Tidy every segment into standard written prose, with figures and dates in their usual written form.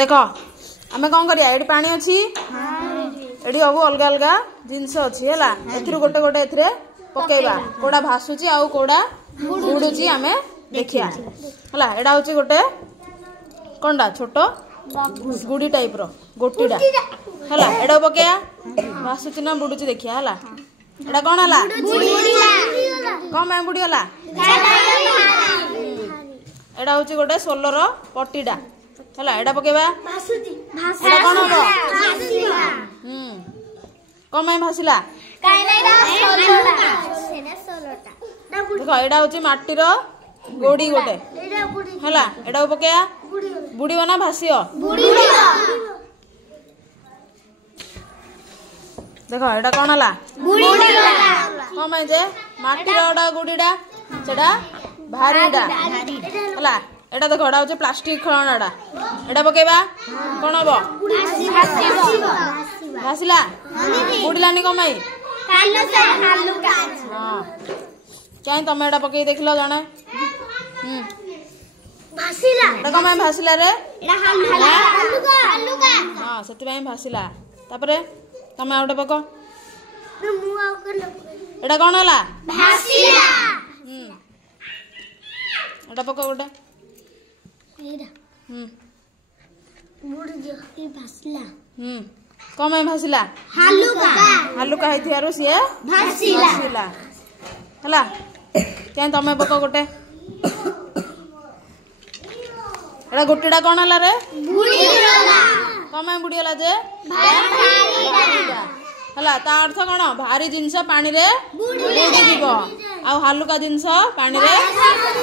देख आमे कौन करिया एडी पानी अच्छी एडी सब अलग अलग जिनस अच्छी है एथि गोटे गोटे एथिरे पकेबा कोड़ा भासुची आउ कोड़ा बुडुची आमे देखिया हला एडा होची गोटे कोंडा छोटो गुडी टाइप रो गोटीडा हला एडा पकेया भासुची ना बुडुची देखिया हला एडा कोन हला कम मैं बुडी हला एडा होची गोटे सोलर पट्टीडा हला एडा पकेबा एडा कोन हो कम मैं भासिला देखो एडा होची माटीर गोडी गोटे हला एडा पकेया बुड़ीबो ना भासियो देखो एडा कोन हला कम मैं जे माटीर ओडा गुडीडा सेडा भारीडा हला एडा देखो एडा होची प्लास्टिक खळनाडा एडा पकेबा कोन हबो भासिला बुड़ीलानी कमाई हां चाहे तमे एडा पकई देखलो जणे भासिला एडा कमाई भासिला रे हां सेति भाई भासिला तापरे तमे आउटे पको एडा कोन हला भासिला एडा पको गोटे बुड़ जो ई भासिला कमे भासिला हालुका हेथियारो सिए भासिला हला क्या तमे पको गोटे एडा गोटेडा कोन हला रे कमे बुड़ीला जे हला ता अर्थ कोन भारी जिंस पानी रे बुड़ी जीवो आ हालुका जिंस पानी रे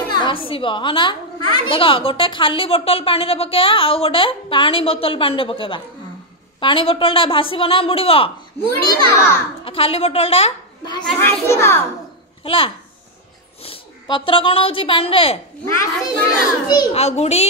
भासीबो ह ना देखो गोटे खाली बोतल पानी रे पकेया आ गोटे पानी बोतल पानी रे पकेबा पानी बोतल टा भासीबो ना बुड़ीबो आ खाली बोतल टा भासीबो हला पत्र कोन होची पानी रे आ गुडी